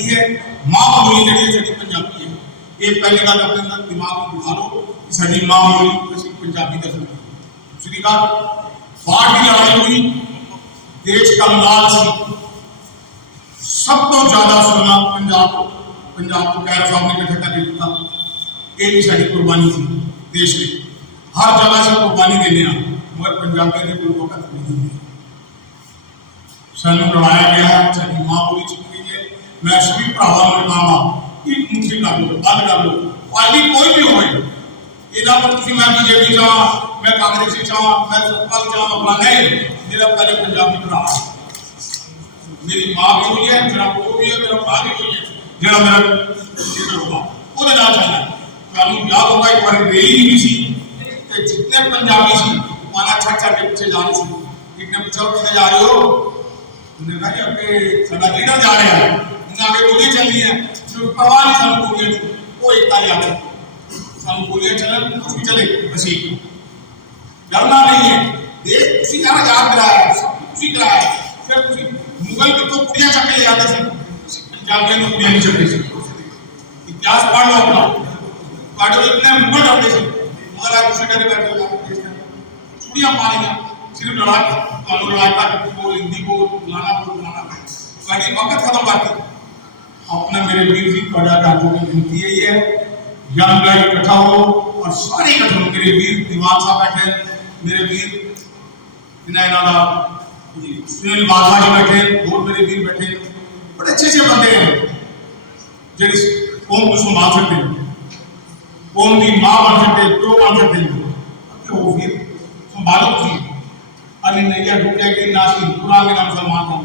नहीं है, मां बोली जी साडी पंजाबी है। ये पहली गल अपने दिमाग में बिठा लो कि साडी मां बोली असीं पंजाबी दसना। दूसरी गल, बाढ़ की लड़ाई हुई, देश कंगाल सी, सब तो ज्यादा सोना पंजाब को कैर साहब ने इकट्ठा करके दिता। ये भी साडी कुर्बानी थी देश में, हर जगह से कुर्बानी देने मगर पंजाबियों की कोई वक्त नहीं है। सानू लड़ाया गया है, साडी मां बोली चुकी गई है। मैं सभी भरावां नूं कहूंगा कि मुझे कर लो, बंद कर लो, पार्टी कोई भी होए, इहदा मतलब मैं बीजेपी चाह, मैं कांग्रेसी चाह, मैं सत्ता चाह, फलाना मेरा पहले पंजाबी भरा, मेरी मां भी हुई है, मेरा प्यो भी है, मेरा भरा भी हुई है, जो मेरा लीडर होगा वो चलना। सानू याद होगा एक बार रैली हुई सी, जितने पंजाबी सी वाला छड़ के पीछे जा रहे थे, कितने पीछे जा रहे हो, उन्होंने कहा कि साडा लीडर जा रहा है, उन्हें आगे गोलियां चल रही हैं, परवाह नहीं सानू गोलियां की, वो एकता याद है, सानू गोलियां चलन कुछ भी चले, बसी डरना नहीं है। देश उसी तरह याद कराया, सब उसी कराया। फिर मुगल की तो कुड़ियां चक के याद है, पंजाबियों ने कुड़ियां नहीं चकती सी, इतिहास पढ़ लो अपना, काटो इतने मुगल डरते थे, मगर आज दूसरे डरे बैठे हो, छुड़ियां पानी सिर्फ लड़ाई का बोल, हिंदी बोल, फलाना साड़ी वक्त खत्म करती। अपना मेरे वीर जी बड़ा राज्यों की विनती यही है, यंग ब्लड इकट्ठा हो और सारे इकट्ठे हो। मेरे वीर दीवान साहब बैठे, मेरे वीर सुनील बाजवा जी बैठे, और मेरे वीर बैठे, बड़े अच्छे बंदे हैं जो कौम को संभाल सकते हैं, कौम की मां बन सकते, प्यो बन सकते हैं। वो वीर संभालो जी, अली नैया डूबेगी नासी पूरा मेरा मुसलमान का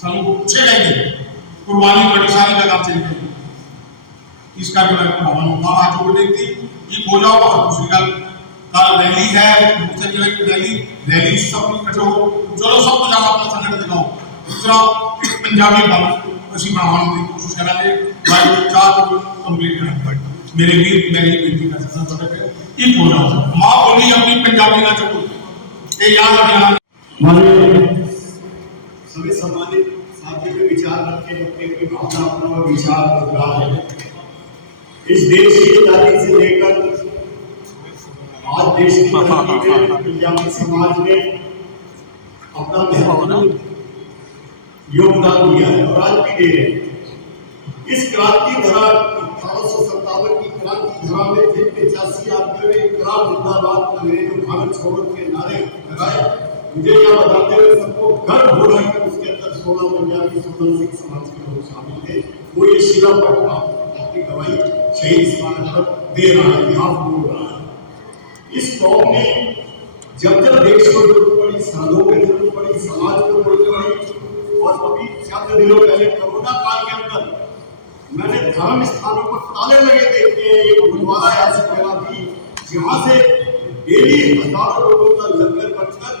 सानू पूछेगा ही, कुर्बानी बड़ी सारी का काम चली गई। इसका जो है आज वो देखती ये हो जाओ। और दूसरी गल, कल रैली है, रैली सब इकट्ठे हो, चलो सब कुछ आप अपना संगठन दिखाओ। दूसरा पंजाबी बात असीं बनाने की कोशिश करेंगे, भाई 4 कंप्लीट करेंगे। मेरे वीर मैं यही विनती कर सकता हूं कि हो जाओ, मां बोली अपनी पंजाबी ना चलो, ये याद रखना। सभी सम्मानित साथियों के विचार रखते अपने भावना अपना विचार रहा है। इस देश की आजादी से लेकर आज देश की तरक्की में पंजाबी समाज ने अपना महत्वपूर्ण योगदान दिया है और आज भी दे रहे हैं। इस क्रांति धारा 1857 की क्रांति धारा में थे 85 आदमियों ने इकरार जिंदाबाद अंग्रेजों भारत छोड़ो के नारे लगाए। मुझे यह बताते हुए सबको गर्व हो रहा है कि उसके अंदर 16 पंजाबी 16 सिख समाज के लोग शामिल थे। वो ये शिला पर अपनी गवाही शहीद स्मारक पर दे रहा है, इतिहास बोल रहा है। इस कौम ने जब देश को जरूरत पड़ी, साधुओं की जरूरत पड़ी, समाज को जरूरत पड़ी, और अभी चंद दिनों पहले कोरोना काल के अंदर मैंने धर्म स्थानों पर ताले लगे देखे। एक गुरुद्वारा ऐसा पहला भी जहाँ से डेली हजारों लोगों का लंगर बनकर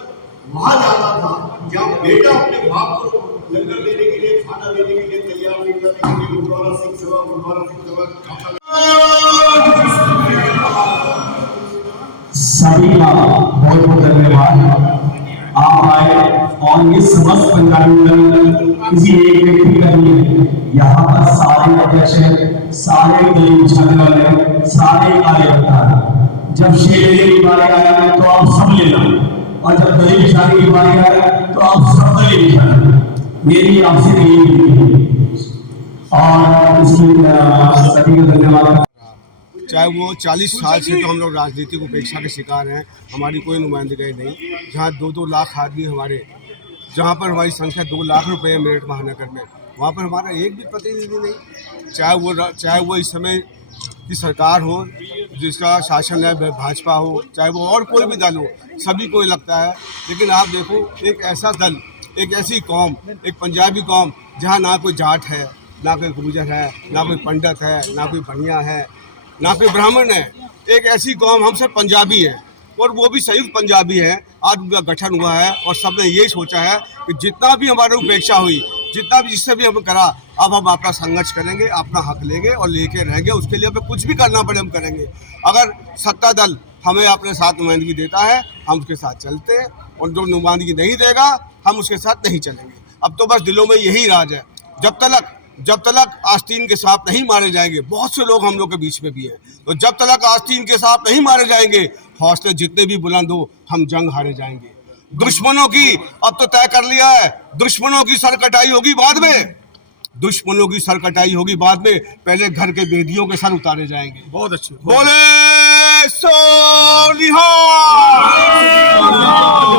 वहां जाता था, जहाँ बेटा अपने बाप को लंगर देने के लिए, खाना देने के लिए तैयार नहीं करने के लिए गुरुद्वारा सिंह सभा सभी का बहुत बहुत धन्यवाद। आप आए और ये समस्त पंजाबी दल किसी एक व्यक्ति का नहीं है, यहाँ पर सारे अध्यक्ष हैं, सारे गली बिछाने वाले, सारे कार्यकर्ता हैं। जब शेर लेने की बारी आया तो आप सब लेना, और जब गली बिछाने की बारी आया तो आप सब गली बिछाना। मेरी आपसे यही और इसकी सभी को धन्यवाद। चाहे वो 40 साल से तो हम लोग राजनीति को उपेक्षा के शिकार हैं, हमारी कोई नुमाइंदगी नहीं। जहाँ 2-2 लाख आदमी हमारे, जहाँ पर हमारी संख्या 2 लाख रुपए है मेरठ महानगर में, वहाँ पर हमारा एक भी प्रतिनिधि नहीं। चाहे वो इस समय की सरकार हो, जिसका शासन है, भाजपा हो, चाहे वो और कोई भी दल हो, सभी को लगता है। लेकिन आप देखो, एक ऐसा दल, एक ऐसी कौम, एक पंजाबी कौम, जहाँ ना कोई जाट है, ना कोई गुर्जर है, ना कोई पंडित है, ना कोई बनिया है, ना कोई ब्राह्मण है। एक ऐसी कौम, हम सब पंजाबी हैं, और वो भी संयुक्त पंजाबी है। आज उनका गठन हुआ है और सबने यही सोचा है कि जितना भी हमारे उपेक्षा हुई, जितना भी जिससे भी हम करा, अब हम अपना संघर्ष करेंगे, अपना हक लेंगे और लेके रहेंगे। उसके लिए हमें कुछ भी करना पड़े हम करेंगे। अगर सत्ता दल हमें अपने साथ नुमाइंदगी देता है, हम उसके साथ चलते हैं, और जो नुमाइंदगी नहीं देगा, हम उसके साथ नहीं चलेंगे। अब तो बस दिलों में यही राज है, जब तक जब तक आस्तीन के सांप नहीं मारे जाएंगे, बहुत से लोग हम लोग के बीच में भी हैं, तो जब तक आस्तीन के सांप नहीं मारे जाएंगे, हौसले जितने भी बुलंद हो, हम जंग हारे जाएंगे। दुश्मनों की अब तो तय कर लिया है, दुश्मनों की सर कटाई होगी बाद में, दुश्मनों की सर कटाई होगी बाद में, पहले घर के बेदियों के सर उतारे जाएंगे। बहुत अच्छे। बोले सो निहाल,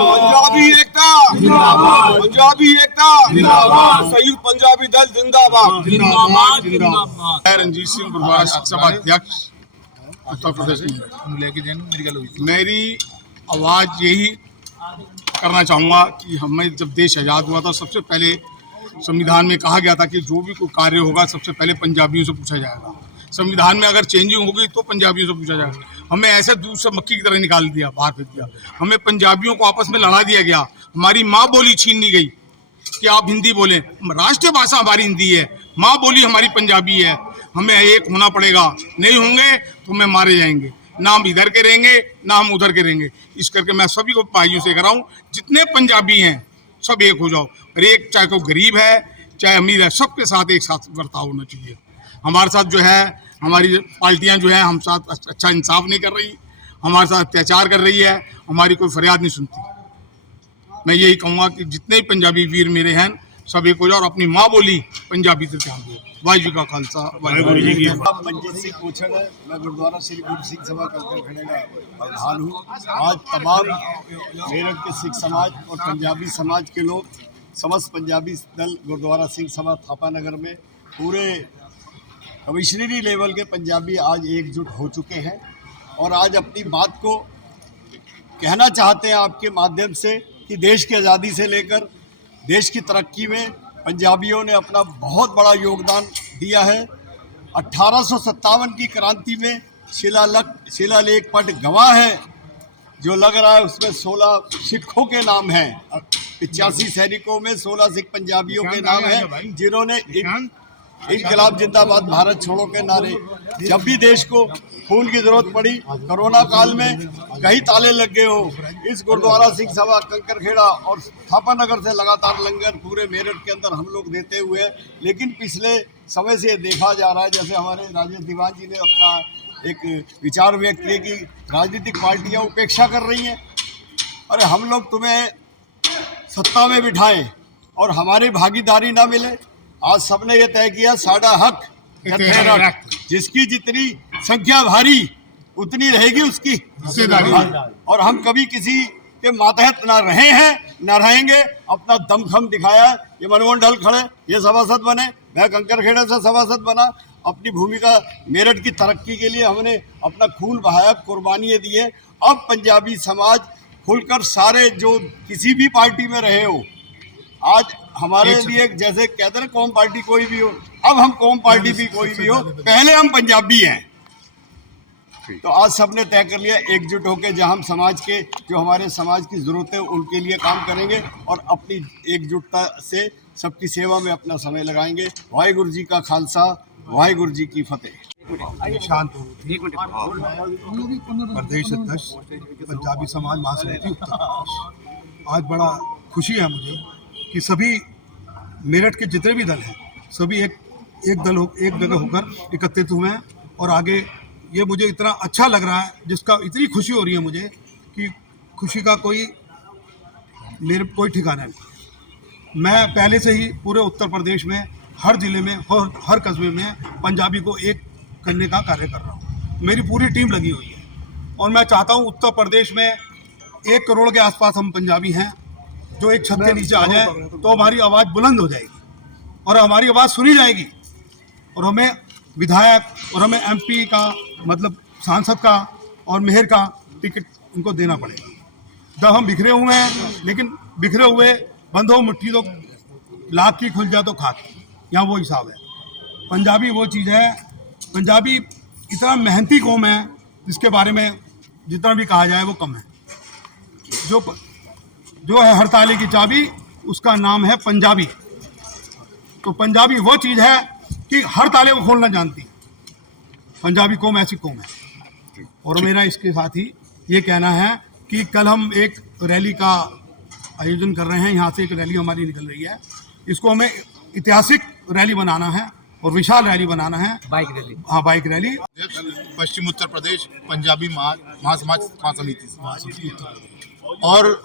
पंजाबी एकता जिंदाबाद, पंजाबी एकता जिंदाबाद, संयुक्त पंजाबी दल जिंदाबाद जिंदाबाद जिंदाबाद। मैं रंजीत सिंह गुरुद्वारा सिख सभा अध्यक्ष उत्तर प्रदेश में। मेरी आवाज़ यही करना चाहूँगा कि हमें जब देश आज़ाद हुआ था, सबसे पहले संविधान में कहा गया था कि जो भी कोई कार्य होगा सबसे पहले पंजाबियों से पूछा जाएगा। संविधान में अगर चेंजिंग होगी तो पंजाबियों से पूछा जाएगा। हमें ऐसे दूध से मक्खी की तरह निकाल दिया, बाहर फेंक दिया। हमें पंजाबियों को आपस में लड़ा दिया गया, हमारी माँ बोली छीन ली गई कि आप हिंदी बोलें। राष्ट्रीय भाषा हमारी हिंदी है, माँ बोली हमारी पंजाबी है। हमें एक होना पड़ेगा, नहीं होंगे तो हमें मारे जाएंगे। ना हम इधर के रहेंगे ना हम उधर के रहेंगे। इस करके मैं सभी को भाइयों से कह रहा हूँ, जितने पंजाबी हैं सब एक हो जाओ। और एक, चाहे कोई गरीब है चाहे अमीर है, सबके साथ एक साथ बर्ताव होना चाहिए। हमारे साथ जो है, हमारी पार्टियां जो है हम साथ अच्छा इंसाफ नहीं कर रही, हमारे साथ अत्याचार कर रही है, हमारी कोई फरियाद नहीं सुनती। मैं यही कहूँगा कि जितने भी पंजाबी वीर मेरे हैं सब एक हो जाओ और अपनी माँ बोली पंजाबी से ध्यान दो। वाहिगुरू जी का खालसा, वाहिगुरू जी की फतेह। मंजीत सिंह कोछड़ है, मैं गुरुद्वारा श्री गुरु सिंह सभा कंकरखेड़े का प्रधान हूँ। आज तमाम मेरठ के सिख समाज और पंजाबी समाज के लोग, समस्त पंजाबी दल गुरुद्वारा सिंह सभा थापानगर में पूरे कमिश्नरी लेवल के पंजाबी आज एकजुट हो चुके हैं और आज अपनी बात को कहना चाहते हैं आपके माध्यम से कि देश की आज़ादी से लेकर देश की तरक्की में पंजाबियों ने अपना बहुत बड़ा योगदान दिया है। 1857 की क्रांति में शिलालेख पट गवाह है, जो लग रहा है उसमें 16 सिखों के नाम हैं। 85 सैनिकों में 16 सिख पंजाबियों के नाम हैं, जिन्होंने इनकलाब जिंदाबाद भारत छोड़ो के नारे। जब भी देश को खून की जरूरत पड़ी, कोरोना काल में कहीं ताले लग गए हो, इस गुरुद्वारा सिंह सभा कंकरखेड़ा और थापानगर से लगातार लंगर पूरे मेरठ के अंदर हम लोग देते हुए हैं। लेकिन पिछले समय से देखा जा रहा है, जैसे हमारे राजेश दीवान जी ने अपना एक विचार व्यक्त किए कि राजनीतिक पार्टियां उपेक्षा कर रही हैं। अरे हम लोग तुम्हें सत्ता में बिठाएं और हमारी भागीदारी ना मिले। आज सबने ये तय किया, साडा हक रख, जिसकी जितनी संख्या भारी उतनी रहेगी उसकी हिस्सेदारी। और हम कभी किसी के मातहत ना रहे हैं ना रहेंगे। अपना दमखम दिखाया, ये मनमोहन ढल खड़े, ये सभासद बने, मैं कंकरखेड़े से सभासद बना। अपनी भूमिका मेरठ की तरक्की के लिए हमने अपना खून बहाया, कुर्बानियाँ दी हैं। अब पंजाबी समाज खुलकर सारे जो किसी भी पार्टी में रहे हो, आज हमारे लिए जैसे कहते हैं कौम पार्टी कोई भी हो, अब हम कौम पार्टी भी कोई भी हो, पहले हम पंजाबी हैं। तो आज सबने तय कर लिया एकजुट होकर, जहां हम समाज के जो हमारे समाज की जरूरत है उनके लिए काम करेंगे और अपनी एकजुटता से सबकी सेवा में अपना समय लगाएंगे। वाहिगुरू जी का खालसा, वाहिगुरू जी की फतेह। शांत प्रदेश अध्यक्ष पंजाबी समाज महासमिति उत्तर प्रदेश। आज बड़ा खुशी है मुझे कि सभी मेरठ के जितने भी दल हैं सभी एक जगह होकर एकत्रित हुए हैं और आगे ये मुझे इतना अच्छा लग रहा है, जिसका इतनी खुशी हो रही है मुझे कि खुशी का कोई ठिकाना नहीं। मैं पहले से ही पूरे उत्तर प्रदेश में हर जिले में और हर कस्बे में पंजाबी को एक करने का कार्य कर रहा हूँ। मेरी पूरी टीम लगी हुई है और मैं चाहता हूँ उत्तर प्रदेश में 1 करोड़ के आसपास हम पंजाबी हैं, जो एक छत के नीचे आ जाए तो हमारी आवाज़ बुलंद हो जाएगी और हमारी आवाज़ सुनी जाएगी और हमें विधायक और हमें MP का मतलब सांसद का और मेयर का टिकट उनको देना पड़ेगा। जब हम बिखरे हुए हैं, लेकिन बिखरे हुए बंधो मुट्ठी तो लाख की खुल जाए तो खाक की, यहाँ वो हिसाब है। पंजाबी वो चीज़ है, पंजाबी इतना मेहनती कौम है जिसके बारे में जितना भी कहा जाए वो कम है। जो है हर ताले की चाबी, उसका नाम है पंजाबी। तो पंजाबी वो चीज़ है कि हर ताले को खोलना जानती है। पंजाबी कौम ऐसी कौम है। और मेरा इसके साथ ही ये कहना है कि कल हम एक रैली का आयोजन कर रहे हैं, यहाँ से एक रैली हमारी निकल रही है। इसको हमें ऐतिहासिक रैली बनाना है और विशाल रैली बनाना है, बाइक रैली। हाँ, बाइक रैली। पश्चिम उत्तर प्रदेश पंजाबी महासमाज समिति और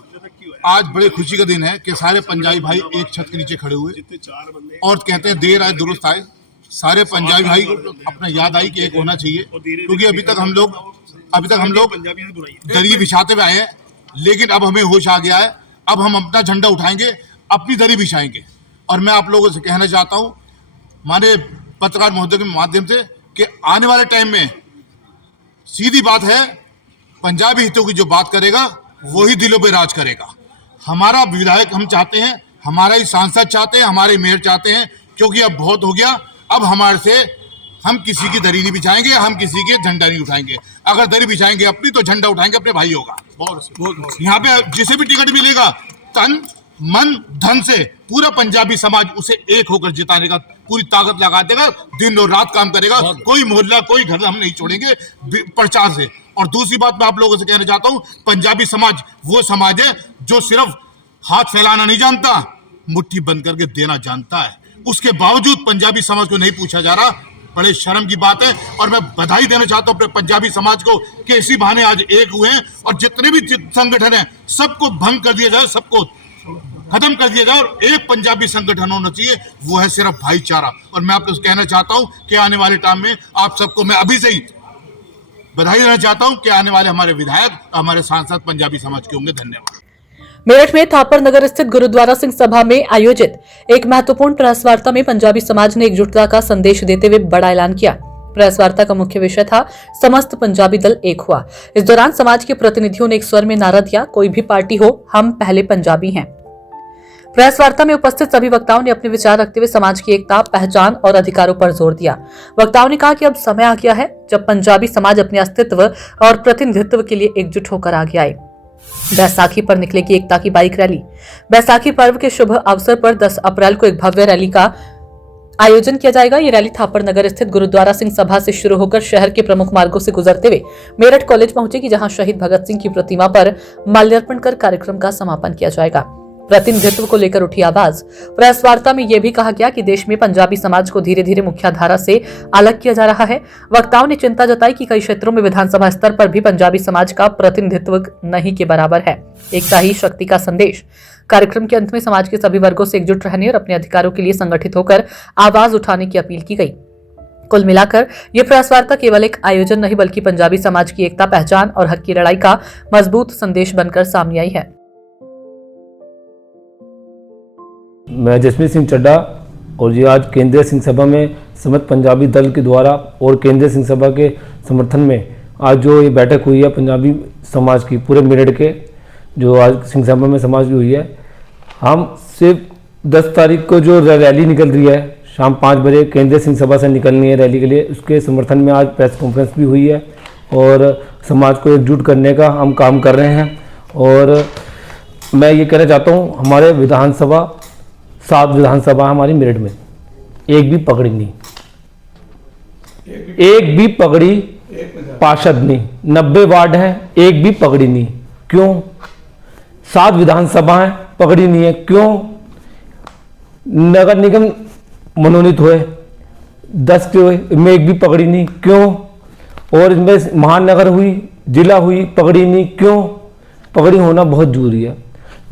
आज बड़े खुशी का दिन है कि सारे पंजाबी भाई एक छत के नीचे खड़े हुए और कहते हैं देर आए दुरुस्त आए। सारे पंजाबी भाई अपना याद आई कि एक होना चाहिए, क्योंकि अभी तक हम लोग दरी बिछाते हुए आए हैं, लेकिन अब हमें होश आ गया है। अब हम अपना झंडा उठाएंगे, अपनी दरी बिछाएंगे। और मैं आप लोगों से कहना चाहता हूँ माने पत्रकार महोदय के माध्यम से कि आने वाले टाइम में सीधी बात है, पंजाबी हितों की जो बात करेगा वही दिलों पे राज करेगा। हमारा विधायक हम चाहते हैं, हमारा ही सांसद चाहते हैं, हमारे मेयर चाहते हैं, क्योंकि अब बहुत हो गया। अब हमारे से हम किसी की दरी नहीं बिछाएंगे, हम किसी के झंडा नहीं उठाएंगे। अगर दरी बिछाएंगे अपनी तो झंडा उठाएंगे अपने भाई होगा। यहाँ पे जिसे भी टिकट मिलेगा तन मन धन से पूरा पंजाबी समाज उसे एक होकर जिताने का पूरी ताकत लगा देगा, दिन और रात काम करेगा। कोई मोहल्ला कोई घर हम नहीं छोड़ेंगे प्रचार से। और दूसरी बात मैं आप लोगों से कहना चाहता हूँ, पंजाबी समाज वो समाज है जो सिर्फ हाथ फैलाना नहीं जानता, मुट्ठी बंद करके देना जानता है। उसके बावजूद पंजाबी समाज को नहीं पूछा जा रहा, बड़े शर्म की बात है। और मैं बधाई देना चाहता हूँ अपने पंजाबी समाज को कि इसी बहाने आज एक हुए हैं और जितने भी संगठन हैं सबको भंग कर दिया जाए, सबको खत्म कर दिया जाए और एक पंजाबी संगठन होना चाहिए, वो है सिर्फ भाईचारा। और मैं आपको कहना चाहता हूँ कि आने वाले टाइम में आप सबको मैं अभी से ही बधाई देना चाहता हूँ कि आने वाले हमारे विधायक हमारे सांसद पंजाबी समाज के होंगे। धन्यवाद। मेरठ में थापर नगर स्थित गुरुद्वारा सिंह सभा में आयोजित एक महत्वपूर्ण प्रेस वार्ता में पंजाबी समाज ने एकजुटता का संदेश देते हुए बड़ा ऐलान किया। प्रेस वार्ता का मुख्य विषय था समस्त पंजाबी दल एक हुआ। इस दौरान समाज के प्रतिनिधियों ने एक स्वर में नारा दिया, कोई भी पार्टी हो हम पहले पंजाबी हैं। प्रेस वार्ता में उपस्थित सभी वक्ताओं ने अपने विचार रखते हुए समाज की एकता, पहचान और अधिकारों पर जोर दिया। वक्ताओं ने कहा कि अब समय आ गया है जब पंजाबी समाज अपने अस्तित्व और प्रतिनिधित्व के लिए एकजुट होकर आगे आए। बैसाखी पर निकलेगी एकता की बाइक रैली। बैसाखी पर्व के शुभ अवसर पर 10 अप्रैल को एक भव्य रैली का आयोजन किया जाएगा। ये रैली थापर नगर स्थित गुरुद्वारा सिंह सभा से शुरू होकर शहर के प्रमुख मार्गों से गुजरते हुए मेरठ कॉलेज पहुंचेगी, जहां शहीद भगत सिंह की प्रतिमा पर माल्यार्पण कर कार्यक्रम का समापन किया जाएगा। प्रतिनिधित्व को लेकर उठी आवाज। प्रेस वार्ता में यह भी कहा गया कि देश में पंजाबी समाज को धीरे धीरे मुख्यधारा से अलग किया जा रहा है। वक्ताओं ने चिंता जताई कि कई क्षेत्रों में विधानसभा स्तर पर भी पंजाबी समाज का प्रतिनिधित्व नहीं के बराबर है। एकता ही शक्ति का संदेश। कार्यक्रम के अंत में समाज के सभी वर्गों से एकजुट रहने और अपने अधिकारों के लिए संगठित होकर आवाज उठाने की अपील की गई। कुल मिलाकर ये प्रेस वार्ता केवल एक आयोजन नहीं बल्कि पंजाबी समाज की एकता, पहचान और हक की लड़ाई का मजबूत संदेश बनकर सामने आई है। मैं जसमीत सिंह चड्ढा और ये आज केंद्रीय सिंह सभा में समस्त पंजाबी दल के द्वारा और केंद्रीय सिंह सभा के समर्थन में आज जो ये बैठक हुई है पंजाबी समाज की पूरे मेरठ के जो आज सिंह सभा में समाज की हुई है। हम सिर्फ 10 तारीख को जो रैली निकल रही है शाम 5 बजे केंद्रीय सिंह सभा से निकलनी है रैली के लिए, उसके समर्थन में आज प्रेस कॉन्फ्रेंस भी हुई है और समाज को एकजुट करने का हम काम कर रहे हैं। और मैं ये कहना चाहता हूँ हमारे विधानसभा 7 विधानसभा हमारी मेरठ में एक भी पगड़ी नहीं, एक भी पगड़ी पार्षद नहीं, 90 वार्ड हैं एक भी पगड़ी नहीं। क्यों? 7 विधानसभा है पगड़ी नहीं है। क्यों? नगर निगम मनोनीत हुए 10 के हुए इनमें एक भी पगड़ी नहीं। क्यों? और इसमें महानगर हुई, जिला हुई, पगड़ी नहीं। क्यों? पगड़ी होना बहुत जरूरी है।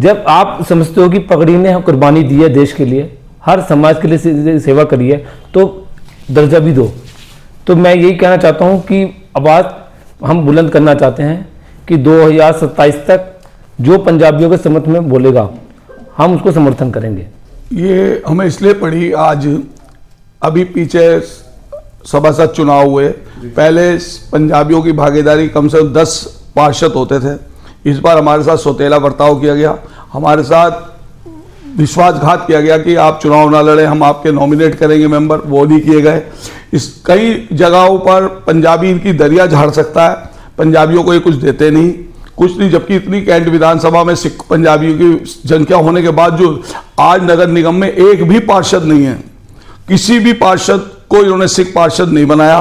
जब आप समझते हो कि पगड़ी ने कुर्बानी दी है देश के लिए, हर समाज के लिए सेवा करी है, तो दर्जा भी दो। तो मैं यही कहना चाहता हूं कि आवाज़ हम बुलंद करना चाहते हैं कि 2027 तक जो पंजाबियों के समर्थन में बोलेगा हम उसको समर्थन करेंगे। ये हमें इसलिए पड़ी, आज अभी पीछे सभासद चुनाव हुए, पहले पंजाबियों की भागीदारी कम से कम 10 पार्षद होते थे। इस बार हमारे साथ सौतेला बर्ताव किया गया, हमारे साथ विश्वासघात किया गया कि आप चुनाव ना लड़े, हम आपके नॉमिनेट करेंगे मेंबर, वो नहीं किए गए। इस कई जगहों पर पंजाबी की दरिया झाड़ सकता है, पंजाबियों को ये कुछ देते नहीं, कुछ नहीं। जबकि इतनी कैंट विधानसभा में सिख पंजाबियों की संख्या होने के बावजूद आज नगर निगम में एक भी पार्षद नहीं है, किसी भी पार्षद को इन्होंने सिख पार्षद नहीं बनाया।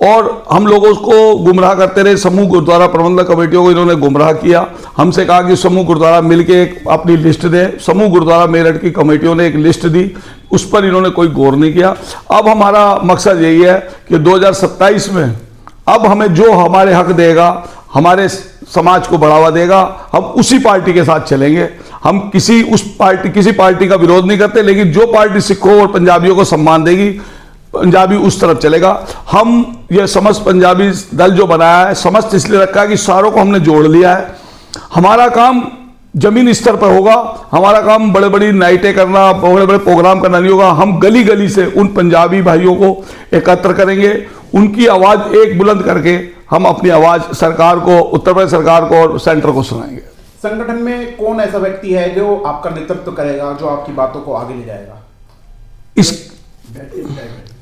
और हम लोगों को गुमराह करते रहे। समूह गुरुद्वारा प्रबंधक कमेटियों को इन्होंने गुमराह किया। हमसे कहा कि समूह गुरुद्वारा मिलके एक अपनी लिस्ट दे। समूह गुरुद्वारा मेरठ की कमेटियों ने एक लिस्ट दी, उस पर इन्होंने कोई गौर नहीं किया। अब हमारा मकसद यही है कि 2027 में अब हमें जो हमारे हक देगा, हमारे समाज को बढ़ावा देगा, हम उसी पार्टी के साथ चलेंगे। हम किसी पार्टी का विरोध नहीं करते, लेकिन जो पार्टी सिखों और पंजाबियों को सम्मान देगी, पंजाबी उस तरफ चलेगा। हम ये समस्त पंजाबी दल जो बनाया है, समस्त इसलिए रखा है कि सारों को हमने जोड़ लिया है। हमारा काम जमीन स्तर पर होगा, हमारा काम बड़े बड़ी नाइटें करना, बड़े बड़े प्रोग्राम करना नहीं होगा। हम गली गली से उन पंजाबी भाइयों को एकत्र करेंगे, उनकी आवाज़ एक बुलंद करके हम अपनी आवाज़ सरकार को, उत्तर प्रदेश सरकार को और सेंटर को सुनाएंगे। संगठन में कौन ऐसा व्यक्ति है जो आपका नेतृत्व करेगा, जो आपकी बातों को आगे ले जाएगा?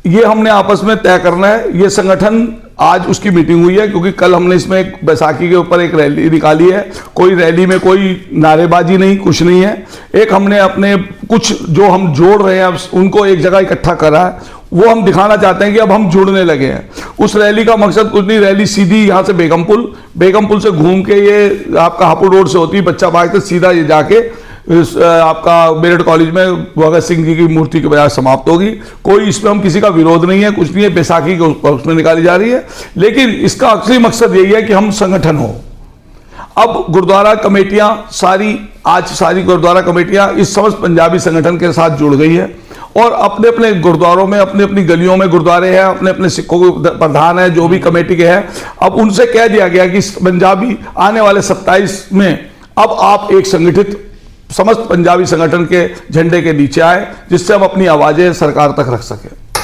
ये हमने आपस में तय करना है। ये संगठन आज उसकी मीटिंग हुई है, क्योंकि कल हमने इसमें एक बैसाखी के ऊपर एक रैली निकाली है। कोई रैली में कोई नारेबाजी नहीं, कुछ नहीं है। एक हमने अपने कुछ जो हम जोड़ रहे हैं उनको एक जगह इकट्ठा करा है, वो हम दिखाना चाहते हैं कि अब हम जुड़ने लगे हैं। उस रैली का मकसद कुछ नहीं, रैली सीधी यहाँ से बेगम पुल से घूम के ये आपका हापुड़ रोड से होती है, बच्चा बाग से सीधा ये जाके आपका मेरठ कॉलेज में भगत सिंह जी की मूर्ति के बजाय समाप्त होगी। कोई इसमें हम किसी का विरोध नहीं है, कुछ नहीं है। बैसाखी के उसमें निकाली जा रही है, लेकिन इसका असली मकसद यही है कि हम संगठन हो। अब गुरुद्वारा कमेटियां सारी गुरुद्वारा कमेटियां इस समस्त पंजाबी संगठन के साथ जुड़ गई है और अपने अपने गुरुद्वारों में, अपनी अपनी गलियों में गुरुद्वारे हैं, अपने अपने सिखों के प्रधान है, जो भी कमेटी के हैं। अब उनसे कह दिया गया कि पंजाबी आने वाले 27 में अब आप एक संगठित समस्त पंजाबी संगठन के झंडे के नीचे आए, जिससे हम अपनी आवाजें सरकार तक रख सकें।